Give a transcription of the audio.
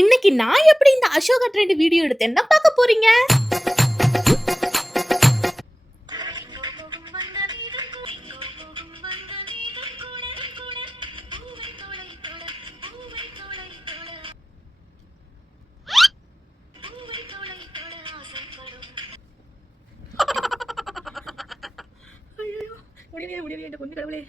இன்னைக்கு நான் எப்படி இந்த அசோகா ட்ரெண்ட் வீடியோ எடுத்தேன்னா பார்க்க போறீங்க. முடியலையே என்ற பொண்ணு கடவுளே.